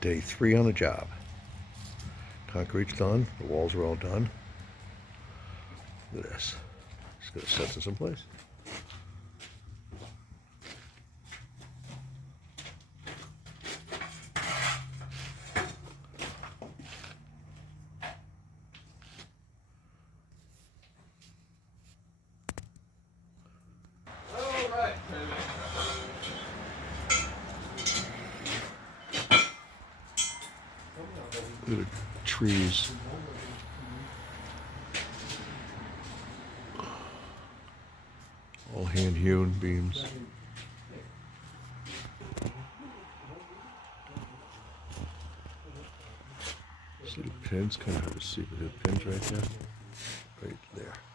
Day 3 on the job. Concrete's done. The walls are all done. Look at this. Just gonna set this in place. Look at the trees. All hand-hewn beams. See the pins? Kind of hard to see, but the pins right there. Right there.